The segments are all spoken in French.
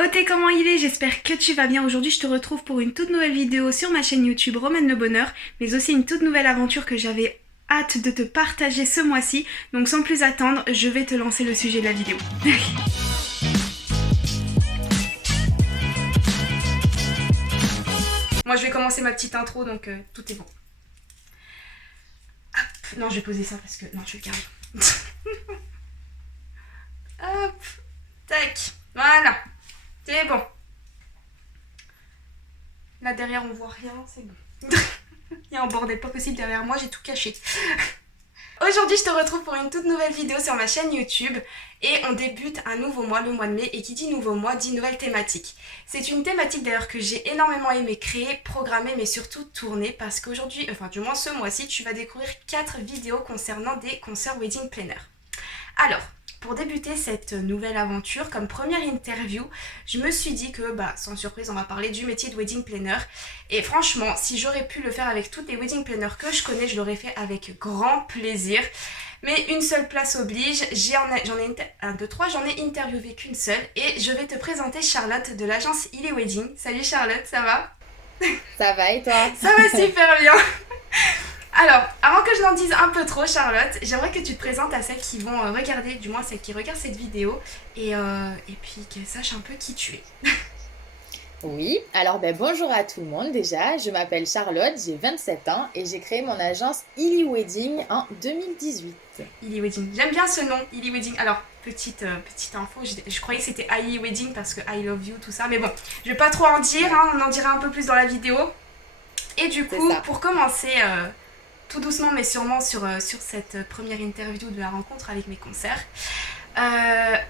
Oté, comment il est? J'espère que tu vas bien. Aujourd'hui, je te retrouve pour une toute nouvelle vidéo sur ma chaîne YouTube Romane le Bonheur, mais aussi une toute nouvelle aventure que j'avais hâte de te partager ce mois-ci. Donc sans plus attendre, je vais te lancer le sujet de la vidéo. Moi, je vais commencer ma petite intro, donc tout est bon. Hop. Non, je vais poser ça parce que... Non, je vais le garder. Hop. Tac. Voilà. C'est bon. Là derrière on voit rien, c'est bon. Il y a un bordel pas possible derrière moi, j'ai tout caché. Aujourd'hui je te retrouve pour une toute nouvelle vidéo sur ma chaîne YouTube et on débute un nouveau mois, le mois de mai, et qui dit nouveau mois dit nouvelle thématique. C'est une thématique d'ailleurs que j'ai énormément aimé créer, programmer mais surtout tourner parce qu'aujourd'hui, enfin du moins ce mois-ci, tu vas découvrir 4 vidéos concernant des concerts wedding planner. Alors, pour débuter cette nouvelle aventure, comme première interview, je me suis dit que, sans surprise, on va parler du métier de wedding planner. Et franchement, si j'aurais pu le faire avec toutes les wedding planners que je connais, je l'aurais fait avec grand plaisir. Mais une seule place oblige, j'en ai interviewé qu'une seule et je vais te présenter Charlotte de l'agence Illy Wedding. Salut Charlotte, ça va? Ça va et toi? Ça va super bien. Alors, avant que je n'en dise un peu trop, Charlotte, j'aimerais que tu te présentes à celles qui vont regarder, du moins celles qui regardent cette vidéo, et puis qu'elles sachent un peu qui tu es. Oui, alors bonjour à tout le monde déjà, je m'appelle Charlotte, j'ai 27 ans et j'ai créé mon agence Illy Wedding en 2018. Illy Wedding, j'aime bien ce nom, Illy Wedding. Alors, petite info, je croyais que c'était Illy Wedding parce que I love you, tout ça, mais bon, je vais pas trop en dire, hein, on en dira un peu plus dans la vidéo. Et du coup, pour commencer... tout doucement mais sûrement sur cette première interview de la rencontre avec mes concerts.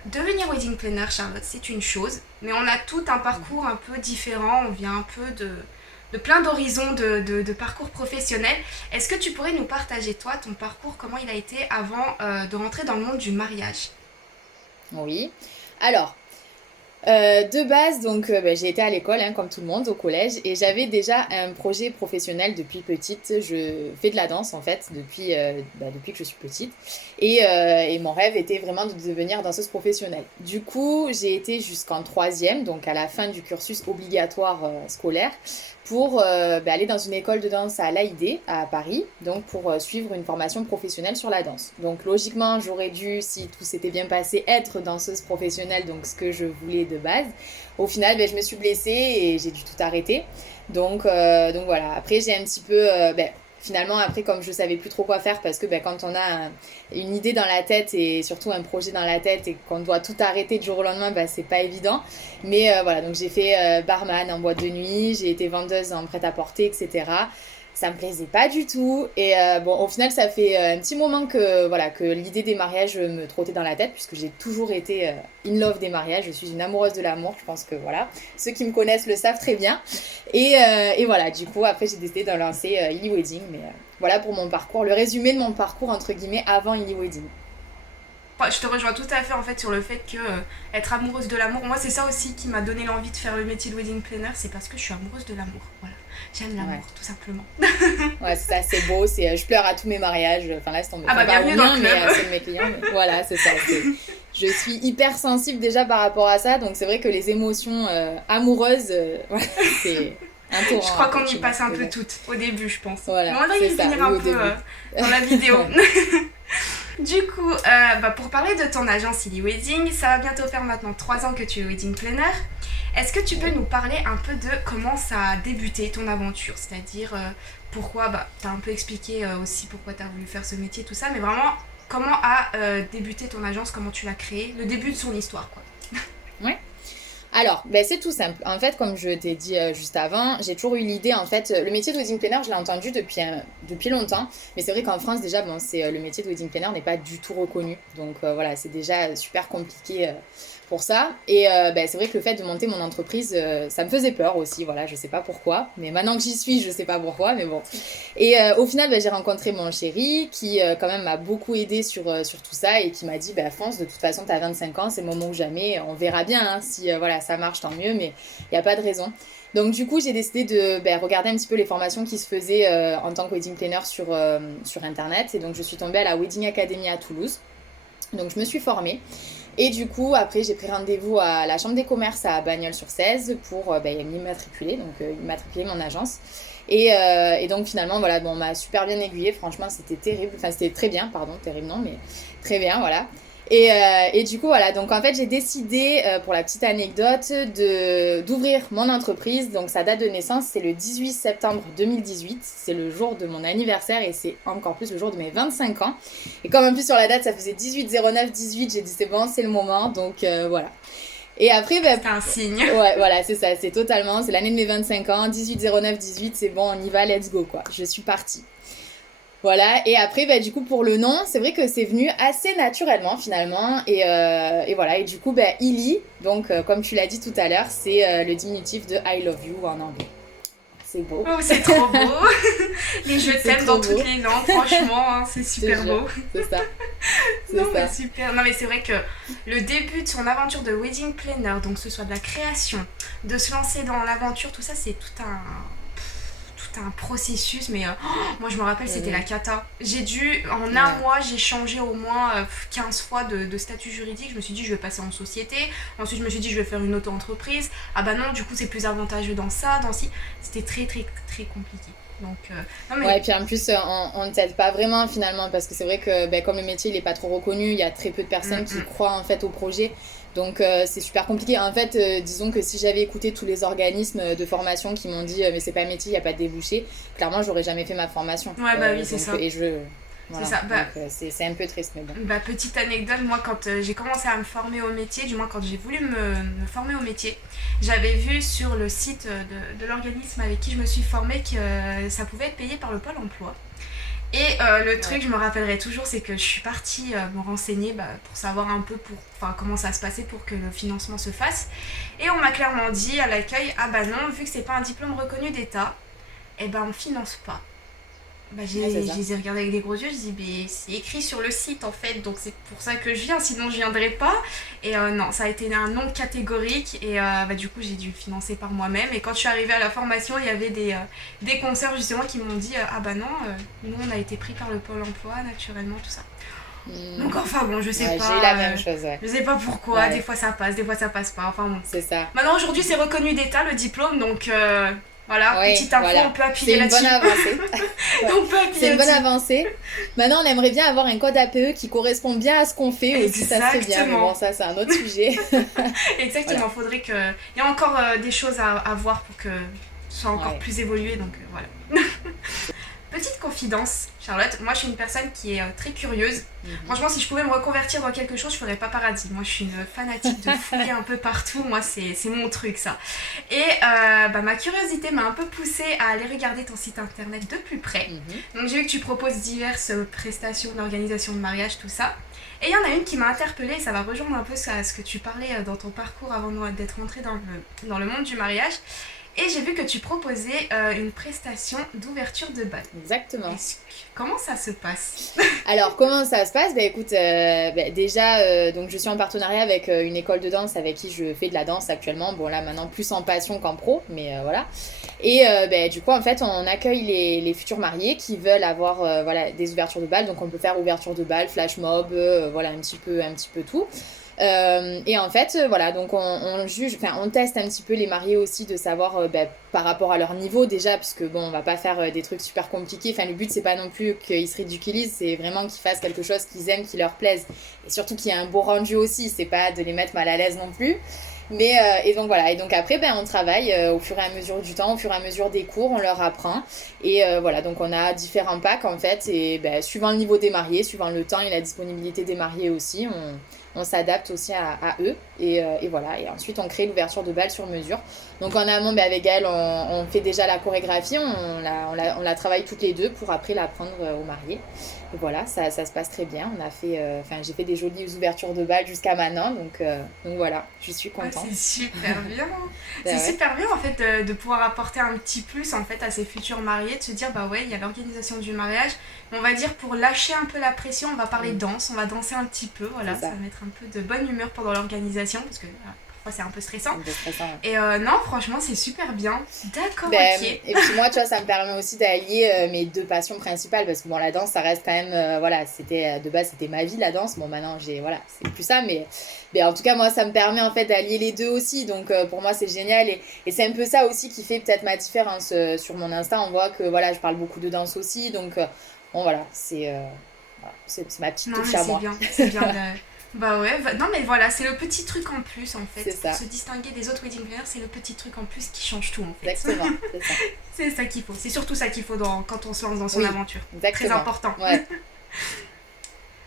Devenir wedding planner, Charlotte, c'est une chose, mais on a tout un parcours un peu différent, on vient un peu de plein d'horizons de parcours professionnels. Est-ce que tu pourrais nous partager, toi, ton parcours, comment il a été avant de rentrer dans le monde du mariage? Oui, alors de base, donc j'ai été à l'école, hein, comme tout le monde, au collège, et j'avais déjà un projet professionnel depuis petite. Je fais de la danse en fait depuis que je suis petite, et mon rêve était vraiment de devenir danseuse professionnelle. Du coup, j'ai été jusqu'en troisième, donc à la fin du cursus obligatoire scolaire, pour aller dans une école de danse à l'AID à Paris, donc pour suivre une formation professionnelle sur la danse. Donc logiquement, j'aurais dû, si tout s'était bien passé, être danseuse professionnelle, donc ce que je voulais de base. Au final, je me suis blessée et j'ai dû tout arrêter. Donc voilà, après j'ai un petit peu... finalement, après, comme je savais plus trop quoi faire, parce que quand on a une idée dans la tête et surtout un projet dans la tête et qu'on doit tout arrêter du jour au lendemain, c'est pas évident. Mais voilà, donc j'ai fait barman en boîte de nuit, j'ai été vendeuse en prêt-à-porter, etc. Ça me plaisait pas du tout. Et au final, ça fait un petit moment que l'idée des mariages me trottait dans la tête, puisque j'ai toujours été in love des mariages. Je suis une amoureuse de l'amour, je pense que voilà. Ceux qui me connaissent le savent très bien. Et voilà, du coup, après, j'ai décidé de lancer Illy Wedding. Mais voilà pour mon parcours, le résumé de mon parcours, entre guillemets, avant Illy Wedding. Je te rejoins tout à fait en fait sur le fait que être amoureuse de l'amour, moi c'est ça aussi qui m'a donné l'envie de faire le métier de wedding planner, c'est parce que je suis amoureuse de l'amour. Voilà, j'aime l'amour tout simplement. Ouais, c'est ça, c'est beau, je pleure à tous mes mariages, enfin là c'est tombé. Bienvenue dans le club. Mais c'est de mes clients, mais voilà, c'est ça. Je suis hyper sensible déjà par rapport à ça, donc c'est vrai que les émotions amoureuses, c'est un torrent. Je crois qu'on y passe un peu toutes au début, je pense. Voilà, mais on va y venir un peu dans la vidéo. Du coup, pour parler de ton agence Illy Wedding, ça va bientôt faire maintenant 3 ans que tu es wedding planner. Est-ce que tu peux nous parler un peu de comment ça a débuté ton aventure? C'est-à-dire pourquoi, tu as un peu expliqué aussi pourquoi tu as voulu faire ce métier, tout ça, mais vraiment, comment a débuté ton agence, comment tu l'as créée, le début de son histoire, quoi. Ouais. Alors, c'est tout simple. En fait, comme je t'ai dit juste avant, j'ai toujours eu l'idée, en fait, le métier de wedding planner, je l'ai entendu depuis longtemps. Mais c'est vrai qu'en France, déjà, le métier de wedding planner n'est pas du tout reconnu. Donc voilà, c'est déjà super compliqué pour ça. Et c'est vrai que le fait de monter mon entreprise, ça me faisait peur aussi. Voilà, je sais pas pourquoi. Mais maintenant que j'y suis, je sais pas pourquoi, mais bon. Et au final, j'ai rencontré mon chéri qui, quand même, m'a beaucoup aidé sur tout ça et qui m'a dit, fonce, de toute façon, t'as 25 ans, c'est le moment ou jamais. On verra bien, hein, si ça marche, tant mieux, mais il n'y a pas de raison. Donc du coup, j'ai décidé de regarder un petit peu les formations qui se faisaient en tant que wedding planner sur Internet. Et donc, je suis tombée à la Wedding Academy à Toulouse. Donc, je me suis formée. Et du coup, après, j'ai pris rendez-vous à la Chambre des commerces à Bagnols-sur-Cèze pour m'immatriculer, donc immatriculer mon agence. Et donc finalement, voilà, bon, on m'a super bien aiguillée, franchement, c'était terrible, enfin c'était très bien, pardon, terrible non, mais très bien, voilà. Et du coup, voilà, donc en fait, j'ai décidé, pour la petite anecdote, d'ouvrir mon entreprise. Donc sa date de naissance, c'est le 18 septembre 2018, c'est le jour de mon anniversaire et c'est encore plus le jour de mes 25 ans. Et comme en plus sur la date, ça faisait 18-09-18, j'ai dit c'est bon, c'est le moment, donc voilà. Et après, c'est un signe. Ouais, voilà, c'est ça, c'est totalement, c'est l'année de mes 25 ans, 18-09-18, c'est bon, on y va, let's go, quoi. Je suis partie. Voilà, et après, du coup, pour le nom, c'est vrai que c'est venu assez naturellement, finalement. Et voilà, et du coup, Illy, donc, comme tu l'as dit tout à l'heure, c'est le diminutif de I love you en anglais. C'est beau. Oh, c'est trop beau. Les je t'aime dans toutes les langues, franchement, hein, c'est super beau. C'est ça. Non, mais super. Non, mais c'est vrai que le début de son aventure de wedding planner, donc que ce soit de la création, de se lancer dans l'aventure, tout ça, c'est tout un processus, mais moi je me rappelle, c'était la cata. J'ai dû, en un mois, j'ai changé au moins 15 fois de statut juridique. Je me suis dit, je vais passer en société. Ensuite, je me suis dit, je vais faire une auto-entreprise. Ah bah non, du coup, c'est plus avantageux dans ça, dans ci. C'était très, très, très compliqué. Donc, non, mais... Ouais, et puis en plus, on ne t'aide pas vraiment finalement, parce que c'est vrai que comme le métier il n'est pas trop reconnu, il y a très peu de personnes qui croient en fait au projet. Donc c'est super compliqué. En fait, disons que si j'avais écouté tous les organismes de formation qui m'ont dit mais c'est pas un métier, il n'y a pas de débouché, clairement j'aurais jamais fait ma formation. Ouais, bah oui, c'est ça. Et voilà. C'est ça. C'est un peu triste, mais bon. Petite anecdote, moi quand j'ai commencé à me former au métier, du moins quand j'ai voulu me former au métier, j'avais vu sur le site de l'organisme avec qui je me suis formée que ça pouvait être payé par le Pôle emploi. Et le truc, je me rappellerai toujours, c'est que je suis partie me renseigner pour savoir un peu comment ça se passait pour que le financement se fasse. Et on m'a clairement dit à l'accueil, ah bah non, vu que c'est pas un diplôme reconnu d'État, eh ben on finance pas. Je les ai regardés avec des gros yeux, je dis c'est écrit sur le site en fait, donc c'est pour ça que je viens, sinon je viendrais pas. Et non, ça a été un non catégorique et du coup j'ai dû le financer par moi-même. Et quand je suis arrivée à la formation, il y avait des consoeurs justement qui m'ont dit ah bah non, nous on a été pris par le Pôle emploi naturellement, tout ça. Donc enfin bon, je sais pas. J'ai eu la même chose, ouais. Je sais pas pourquoi, des fois ça passe, des fois ça passe pas, enfin bon. C'est ça. Maintenant aujourd'hui c'est reconnu d'État le diplôme, donc... Voilà, petite info, on peut appuyer là-dessus. C'est une bonne avancée. On peut appuyer C'est une bonne avancée. Maintenant, on aimerait bien avoir un code APE qui correspond bien à ce qu'on fait. Aussi, ça serait bien. Mais bon, ça, c'est un autre sujet. Exactement, faudrait que... Il y a encore des choses à voir pour que ce soit encore plus évolué, donc voilà. Petite confidence, Charlotte, moi je suis une personne qui est très curieuse. Franchement, si je pouvais me reconvertir dans quelque chose, je ferais paparazzi. Moi je suis une fanatique de fouiller un peu partout, moi c'est mon truc ça. Et ma curiosité m'a un peu poussée à aller regarder ton site internet de plus près. Donc j'ai vu que tu proposes diverses prestations d'organisation de mariage, tout ça. Et il y en a une qui m'a interpellée, et ça va rejoindre un peu ce que tu parlais dans ton parcours avant d'être entrée dans le monde du mariage. Et j'ai vu que tu proposais une prestation d'ouverture de bal. Exactement. Comment ça se passe? Alors, comment ça se passe? Écoute, déjà, donc je suis en partenariat avec une école de danse avec qui je fais de la danse actuellement. Bon, là, maintenant, plus en passion qu'en pro, mais voilà. Et du coup, en fait, on accueille les futurs mariés qui veulent avoir des ouvertures de bal. Donc, on peut faire ouverture de bal, flash mob, voilà, un petit peu tout. Et en fait, voilà, donc on teste un petit peu les mariés aussi de savoir par rapport à leur niveau déjà, parce que bon, on va pas faire des trucs super compliqués. Enfin, le but c'est pas non plus qu'ils se ridiculisent, c'est vraiment qu'ils fassent quelque chose qu'ils aiment, qui leur plaise, et surtout qu'il y ait un beau rendu aussi. C'est pas de les mettre mal à l'aise non plus. Mais et donc voilà, et donc après on travaille au fur et à mesure du temps, au fur et à mesure des cours, on leur apprend et voilà, donc on a différents packs en fait et suivant le niveau des mariés, suivant le temps et la disponibilité des mariés aussi, on s'adapte aussi à eux et voilà, et ensuite on crée l'ouverture de bal sur mesure. Donc en amont avec elle on fait déjà la chorégraphie, on la travaille toutes les deux pour après l'apprendre aux mariés. Et voilà, ça se passe très bien. On a fait, j'ai fait des jolies ouvertures de bal jusqu'à maintenant, donc voilà, je suis contente. C'est super bien. Super bien en fait de pouvoir apporter un petit plus en fait à ces futurs mariés, de se dire il y a l'organisation du mariage. On va dire pour lâcher un peu la pression, on va parler danse, on va danser un petit peu, voilà, ça va mettre un peu de bonne humeur pendant l'organisation parce que parfois c'est un peu stressant. Un peu stressant, ouais. Et non, franchement, c'est super bien. D'accord, Ben, ok. et puis moi, tu vois, ça me permet aussi d'allier mes deux passions principales parce que bon, la danse, ça reste quand même, voilà, c'était de base, c'était ma vie, la danse. Bon, maintenant, voilà, c'est plus ça, mais en tout cas, moi, ça me permet en fait d'allier les deux aussi. Donc, pour moi, c'est génial et c'est un peu ça aussi qui fait peut-être ma différence sur mon Insta. On voit que voilà, je parle beaucoup de danse aussi, donc bon, voilà, c'est ma petite Non, touche mais à moi. c'est bien de... Bah ouais, non mais voilà, c'est le petit truc en plus en fait. C'est ça, Pour se distinguer des autres wedding planners, c'est le petit truc en plus qui change tout en fait. exactement, c'est ça. C'est ça qu'il faut, c'est surtout ça qu'il faut quand on se lance dans son Oui, aventure. Très exactement. important. Ouais.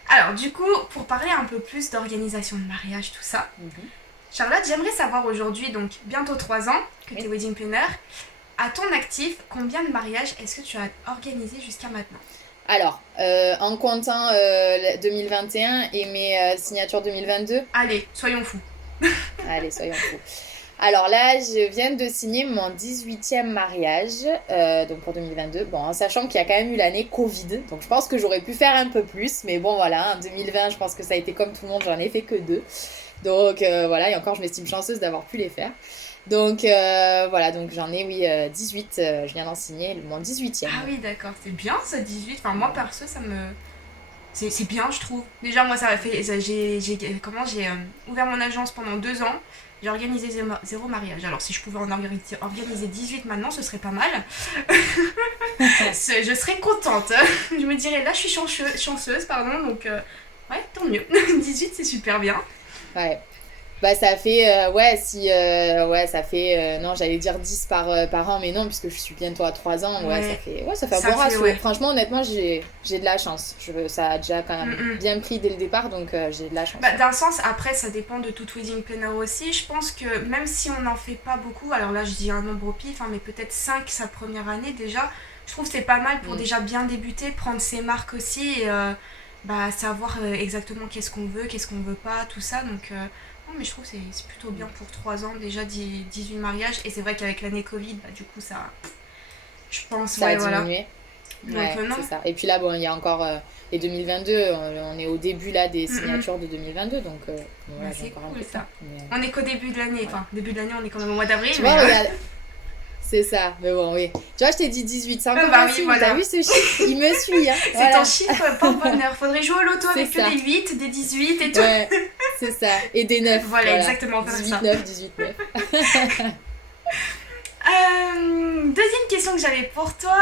Alors du coup, pour parler un peu plus d'organisation de mariage, tout ça, Mhm. Charlotte, j'aimerais savoir aujourd'hui, donc bientôt 3 ans que tu es Oui. wedding planner, à ton actif, combien de mariages est-ce que tu as organisé jusqu'à maintenant? Alors, en comptant 2021 et mes signatures 2022, Allez, soyons fous. allez, soyons fous. Alors là, je viens de signer mon 18e mariage, donc pour 2022. Bon, en sachant qu'il y a quand même eu l'année Covid, donc je pense que j'aurais pu faire un peu plus, mais bon, voilà, en 2020, je pense que ça a été comme tout le monde, j'en ai fait que 2. Donc voilà, et encore, je m'estime chanceuse d'avoir pu les faire. Donc voilà, donc j'en ai, oui, 18, je viens d'en signer mon 18e. Ah oui, d'accord, c'est bien ça, 18. Enfin, moi perso, ça me. C'est bien, je trouve. Déjà, moi, ça a fait. J'ai ouvert mon agence pendant 2 ans. J'ai organisé zéro mariage. Alors, si je pouvais en organiser 18 maintenant, ce serait pas mal. Je serais contente. Je me dirais, là, je suis chanceuse, pardon. Donc, ouais, tant mieux. 18, c'est super bien. Ouais. Bah ça fait ouais ouais ça fait non j'allais dire 10 par an mais non puisque je suis bientôt à 3 ans Ouais, ça fait un ça bon fait, ratio. ouais. Franchement honnêtement j'ai de la chance. Ça a déjà quand même Mm-mm. bien pris dès le départ donc j'ai de la chance. Bah, d'un sens, après, ça dépend de tout wedding planner aussi. Je pense que même si on n'en fait pas beaucoup, alors là, je dis un nombre au pif, hein, mais peut-être 5 sa première année déjà, je trouve que c'est pas mal pour Mm. déjà bien débuter, prendre ses marques aussi et bah, savoir exactement qu'est-ce qu'on veut, qu'est-ce qu'on veut pas, tout ça. Donc, non, mais je trouve que c'est plutôt bien pour 3 ans, déjà 18 mariages. Et c'est vrai qu'avec l'année Covid, bah, du coup, ça. Je pense, Ça a ouais, voilà. diminué. Donc, Ouais, non. c'est ça. Et puis là bon il y a encore les 2022 on est au début là des Mm-mm. signatures de 2022 donc bon, Bah, voilà, j'ai c'est encore un cool peu de ça. temps. Mais, On est qu'au début de l'année, ouais. enfin, début de l'année, on est quand même au mois d'avril, Tu mais. vois regarde. C'est ça, mais bon, oui. Tu vois, je t'ai dit 18, c'est encore Bah un oui, signe, voilà. t'as vu ce chiffre? Il me suit, hein. C'est Voilà. un chiffre porte-bonheur. Faudrait jouer au loto C'est avec que ça. des 8, des 18 et tout. Ouais, c'est ça. Et des 9. Voilà, exactement, faire ça. 18-9, 18-9. Deuxième question que j'avais pour toi.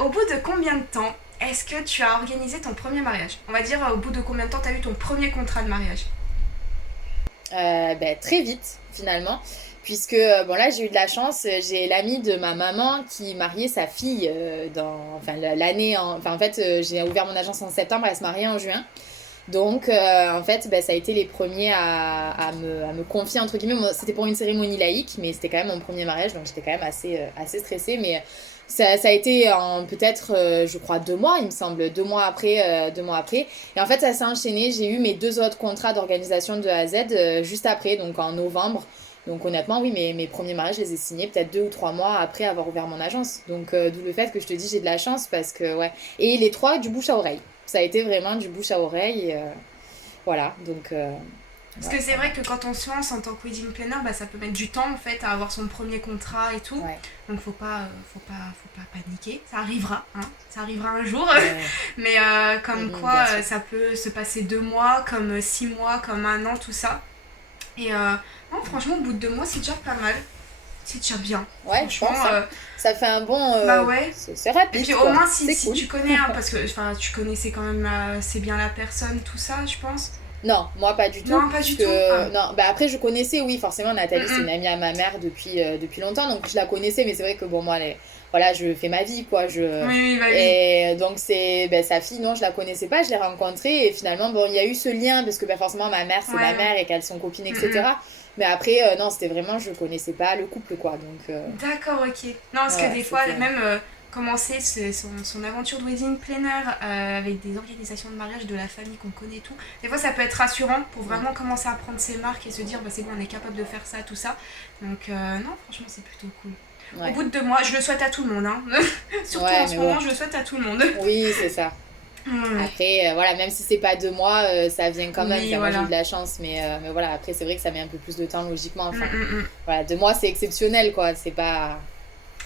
Au bout de combien de temps est-ce que tu as organisé ton premier mariage? On va dire au bout de combien de temps tu as eu ton premier contrat de mariage? Ben, très vite, finalement. Puisque, bon, là, j'ai eu de la chance. J'ai l'amie de ma maman qui mariait sa fille enfin, l'année. Enfin, en fait, j'ai ouvert mon agence en septembre, elle se mariait en juin. Donc, en fait, ben, ça a été les premiers à me confier, entre guillemets. C'était pour une cérémonie laïque, mais c'était quand même mon premier mariage, donc j'étais quand même assez stressée. Mais ça a été en peut-être, je crois, 2 mois, il me semble, 2 mois après, 2 mois après. Et en fait, ça s'est enchaîné. J'ai eu mes 2 autres contrats d'organisation de A à Z juste après, donc en novembre. Donc honnêtement, oui, mes premiers mariages, je les ai signés peut-être 2 ou 3 mois après avoir ouvert mon agence. Donc d'où le fait que je te dis j'ai de la chance parce que, ouais. Et les 3, du bouche à oreille. Ça a été vraiment du bouche à oreille. Voilà, donc... Parce ouais, que c'est vrai que quand on se lance en tant que wedding planner, bah, ça peut mettre du temps en fait à avoir son premier contrat et tout. ouais, Donc faut pas paniquer. Ça arrivera, hein. Ça arrivera un jour. ouais. Mais comme quoi, Bien sûr. ça peut se passer 2 mois, comme 6 mois, comme un an, tout ça. Et non, franchement, au bout de 2 mois, c'est déjà pas mal. C'est déjà bien. Ouais, je Franchement, pense. Hein. Ça fait un bon... bah ouais. c'est rapide, Et puis quoi. au moins, C'est si cool. tu connais, hein, parce que tu connaissais quand même assez bien la personne, tout ça, je pense. Non, moi pas du tout. Non, pas du puisque- tout. Ah. Non, bah après je connaissais, oui, forcément Nathalie c'est Mm-mm. une amie à ma mère depuis longtemps, donc je la connaissais, mais c'est vrai que bon moi, voilà, je fais ma vie quoi, Oui, bah oui. et donc c'est sa fille, non, je la connaissais pas, je l'ai rencontrée et finalement bon il y a eu ce lien parce que forcément ma mère c'est Ouais, ma ouais. mère et qu'elles sont copines etc. Mm-mm. Mais après non c'était vraiment je connaissais pas le couple quoi donc D'accord, ok. Non, parce que ouais, des fois, c'était- même commencer son aventure de wedding planner avec des organisations de mariage de la famille qu'on connaît et tout, des fois ça peut être rassurant pour vraiment commencer à prendre ses marques et se dire bah c'est bon, on est capable de faire ça, tout ça. Donc non, franchement, c'est plutôt cool. ouais. Au bout de 2 mois, je le souhaite à tout le monde, hein. Surtout Ouais, en ce mais moment, bon. je le souhaite à tout le monde. Oui c'est ça. Après, voilà, même si c'est pas 2 mois, ça vient quand même. Oui, Enfin, moi, j'ai eu voilà. de la chance, mais voilà, après, c'est vrai que ça met un peu plus de temps, logiquement. Mm, Enfin, mm, mm. voilà, 2 mois, c'est exceptionnel, quoi. C'est pas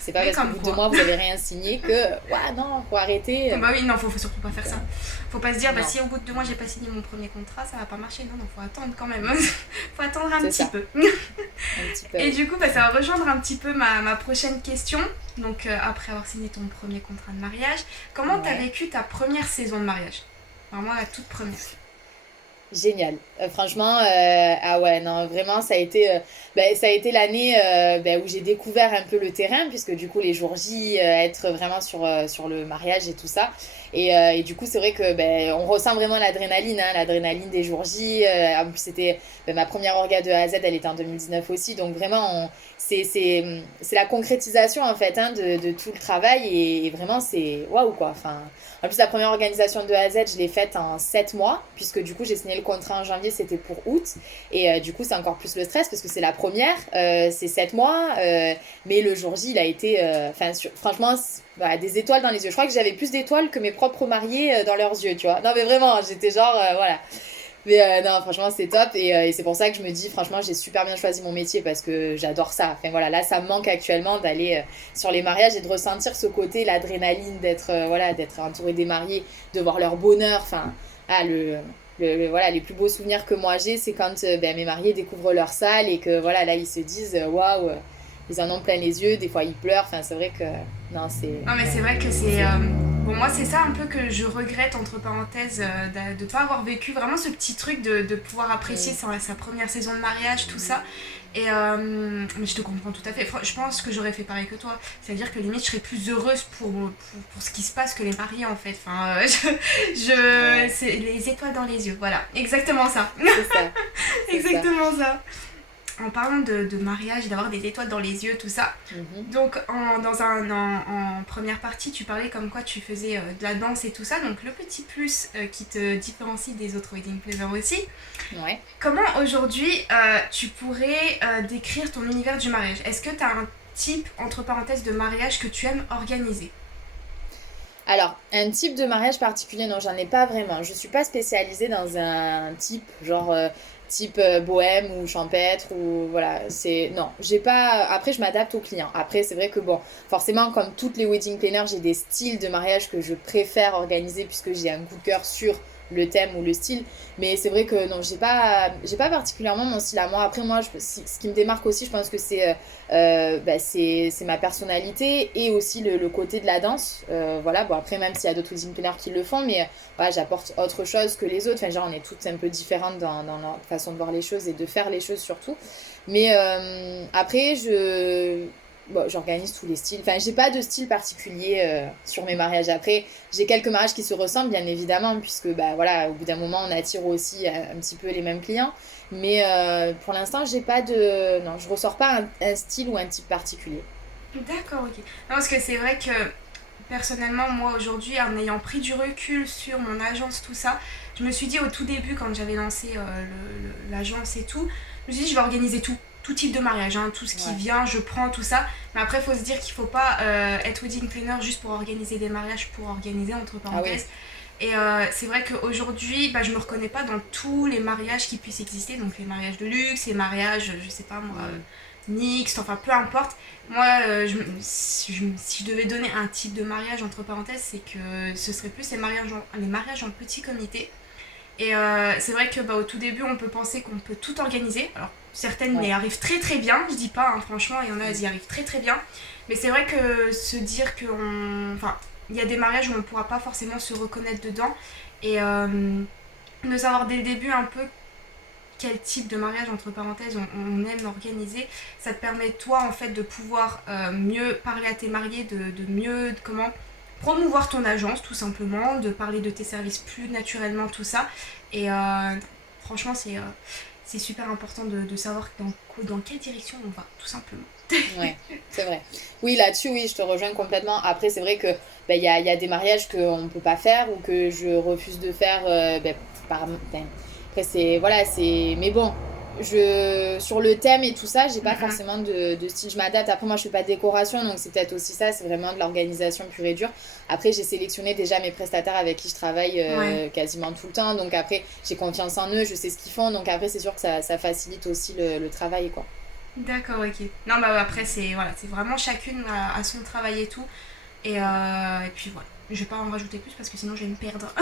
Mais parce qu'au comme bout de deux quoi. mois, vous avez rien signé que, ouais, non, faut arrêter. Bah oui, non, faut surtout pas faire Donc, ça. Faut pas se dire, bah non, si au bout de 2 mois j'ai pas signé mon premier contrat, ça va pas marcher. Non, non, faut attendre quand même. Faut attendre un c'est petit ça, peu. un petit peu, Et oui. du coup, bah, ça va rejoindre un petit peu ma prochaine question. Donc, après avoir signé ton premier contrat de mariage, comment t'as Ouais. vécu ta première saison de mariage? Vraiment la toute première. Génial. Franchement, ah ouais, non, vraiment, ça a été l'année où j'ai découvert un peu le terrain, puisque du coup, les jours J, être vraiment sur le mariage et tout ça. Et du coup, c'est vrai que on ressent vraiment l'adrénaline, hein, l'adrénaline des jours J. En plus, c'était ma première orga de A à Z, elle était en 2019 aussi. Donc vraiment, c'est la concrétisation, en fait, hein, de tout le travail. Et vraiment, c'est waouh, quoi. Enfin, en plus, la première organisation de A à Z, je l'ai faite en 7 mois, puisque du coup, j'ai signé le contrat en janvier, c'était pour août. Et du coup, c'est encore plus le stress, parce que c'est la première, c'est 7 mois. Mais le jour J, il a été, franchement, voilà, des étoiles dans les yeux. Je crois que j'avais plus d'étoiles que mes propres mariés dans leurs yeux, tu vois. Non, mais vraiment, j'étais genre, voilà. Mais non, franchement, c'est top. Et c'est pour ça que je me dis, franchement, j'ai super bien choisi mon métier parce que j'adore ça. Enfin voilà, là, ça me manque actuellement d'aller sur les mariages et de ressentir ce côté, l'adrénaline d'être voilà, d'être entouré des mariés, de voir leur bonheur. Enfin, ah, voilà, les plus beaux souvenirs que moi j'ai, c'est quand mes mariés découvrent leur salle et que voilà, là, ils se disent, waouh, ils en ont plein les yeux. Des fois, ils pleurent. Enfin, c'est vrai que non, Non, mais c'est vrai que c'est. c'est Bon, moi, c'est ça un peu que je regrette, entre parenthèses, de pas avoir vécu vraiment ce petit truc de pouvoir apprécier mm, sa première saison de mariage, tout ça. Et mais je te comprends tout à fait. Je pense que j'aurais fait pareil que toi. C'est-à-dire que limite, je serais plus heureuse pour ce qui se passe que les mariés, en fait. Enfin, ouais, c'est les étoiles dans les yeux. Voilà, exactement ça. c'est ça, c'est ça. Exactement ça. En parlant de mariage, d'avoir des étoiles dans les yeux, tout ça. Mhm. Donc, en première partie, tu parlais comme quoi tu faisais de la danse et tout ça. Donc, le petit plus qui te différencie des autres wedding planners aussi. Ouais. Comment aujourd'hui tu pourrais décrire ton univers du mariage? Est-ce que tu as un type, entre parenthèses, de mariage que tu aimes organiser? Alors, un type de mariage particulier, non, j'en ai pas vraiment. Je suis pas spécialisée dans un type, genre type bohème ou champêtre ou voilà. C'est non, j'ai pas. Après, je m'adapte aux clients. Après, c'est vrai que bon, forcément, comme toutes les wedding planners, j'ai des styles de mariage que je préfère organiser puisque j'ai un coup de cœur sur le thème ou le style. Mais c'est vrai que non, j'ai pas particulièrement mon style à moi. Après, moi, ce qui me démarque aussi, je pense que c'est ma personnalité et aussi le côté de la danse. Voilà, bon, après, même s'il y a d'autres wedding planners qui le font, mais voilà, j'apporte autre chose que les autres. Enfin, genre, on est toutes un peu différentes dans notre façon de voir les choses et de faire les choses surtout. Mais après, bon, j'organise tous les styles. Enfin, j'ai pas de style particulier sur mes mariages. Après, j'ai quelques mariages qui se ressemblent, bien évidemment, puisque bah, voilà, au bout d'un moment, on attire aussi un petit peu les mêmes clients. Mais pour l'instant, j'ai pas de. Non, je ressors pas un style ou un type particulier. D'accord, ok. Non, parce que c'est vrai que personnellement, moi aujourd'hui, en ayant pris du recul sur mon agence, tout ça, je me suis dit au tout début, quand j'avais lancé l'agence et tout, je me suis dit, je vais organiser tout. Tout type de mariage, hein, tout ce qui Ouais, vient, je prends tout ça. Mais après, il faut se dire qu'il faut pas être wedding planner juste pour organiser des mariages, pour organiser, entre ah oui, parenthèses. Et c'est vrai qu'aujourd'hui, bah, je me reconnais pas dans tous les mariages qui puissent exister. Donc les mariages de luxe, les mariages, je sais pas moi, mm, mixtes, enfin peu importe. Moi, si je devais donner un type de mariage, entre parenthèses, c'est que ce serait plus les mariages en petit comité. Et c'est vrai que bah, au tout début, on peut penser qu'on peut tout organiser. Alors, certaines y ouais, arrivent très très bien, je dis pas, hein, franchement, il y en a, elles mm, y arrivent très très bien. Mais c'est vrai que se dire qu'on. Enfin, il y a des mariages où on ne pourra pas forcément se reconnaître dedans. Et de savoir dès le début un peu quel type de mariage, entre parenthèses, on aime organiser, ça te permet toi en fait de pouvoir mieux parler à tes mariés, de mieux comment promouvoir ton agence tout simplement, de parler de tes services plus naturellement, tout ça. Et franchement, c'est super important de savoir dans quelle direction on va, tout simplement. ouais, c'est vrai. Oui, là-dessus, oui, je te rejoins complètement. Après, c'est vrai que il y a des mariages qu'on ne peut pas faire ou que je refuse de faire par. Après, c'est. Voilà, c'est. Mais bon. sur le thème et tout ça, j'ai pas forcément de style, je m'adapte. Après, moi, je fais pas de décoration, donc c'est peut-être aussi ça, c'est vraiment de l'organisation pure et dure. Après, j'ai sélectionné déjà mes prestataires avec qui je travaille Ouais. quasiment tout le temps, donc après, j'ai confiance en eux, je sais ce qu'ils font, donc après, c'est sûr que ça facilite aussi le travail, quoi. D'accord, ok. Non, bah après, c'est voilà, c'est vraiment chacune à son travail et tout. Et puis voilà. Je vais pas en rajouter plus parce que sinon je vais me perdre.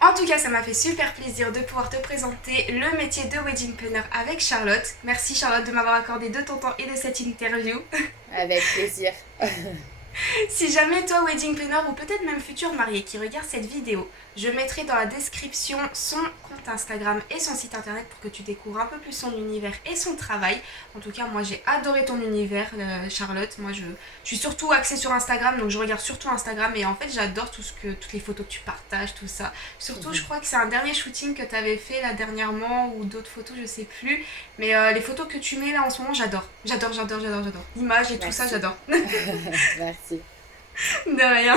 En tout cas, ça m'a fait super plaisir de pouvoir te présenter le métier de wedding planner avec Charlotte. Merci Charlotte de m'avoir accordé de ton temps et de cette interview. Avec plaisir. Si jamais toi, wedding planner ou peut-être même futur marié qui regarde cette vidéo, je mettrai dans la description son compte Instagram et son site internet pour que tu découvres un peu plus son univers et son travail. En tout cas, moi j'ai adoré ton univers, Charlotte. Moi je suis surtout axée sur Instagram, donc je regarde surtout Instagram et en fait j'adore toutes les photos que tu partages, tout ça. Surtout, je crois que c'est un dernier shooting que tu avais fait là dernièrement ou d'autres photos, je sais plus. Mais les photos que tu mets là en ce moment, j'adore. J'adore, j'adore, j'adore, j'adore. L'image et tout ça, Merci. j'adore. Merci. De rien.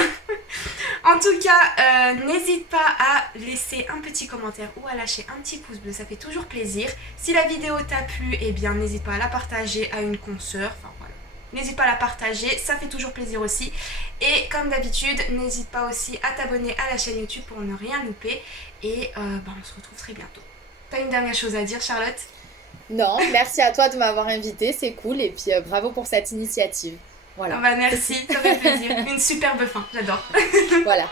En tout cas, n'hésite pas à laisser un petit commentaire ou à lâcher un petit pouce bleu, ça fait toujours plaisir. Si la vidéo t'a plu, eh bien n'hésite pas à la partager à une consoeur. Enfin voilà. N'hésite pas à la partager, ça fait toujours plaisir aussi. Et comme d'habitude, n'hésite pas aussi à t'abonner à la chaîne YouTube pour ne rien louper. Et on se retrouve très bientôt. T'as une dernière chose à dire, Charlotte? Non, merci à toi de m'avoir invitée, c'est cool, et puis bravo pour cette initiative. Ah Voilà. bah merci, ça fait plaisir. Une superbe fin, j'adore. Voilà.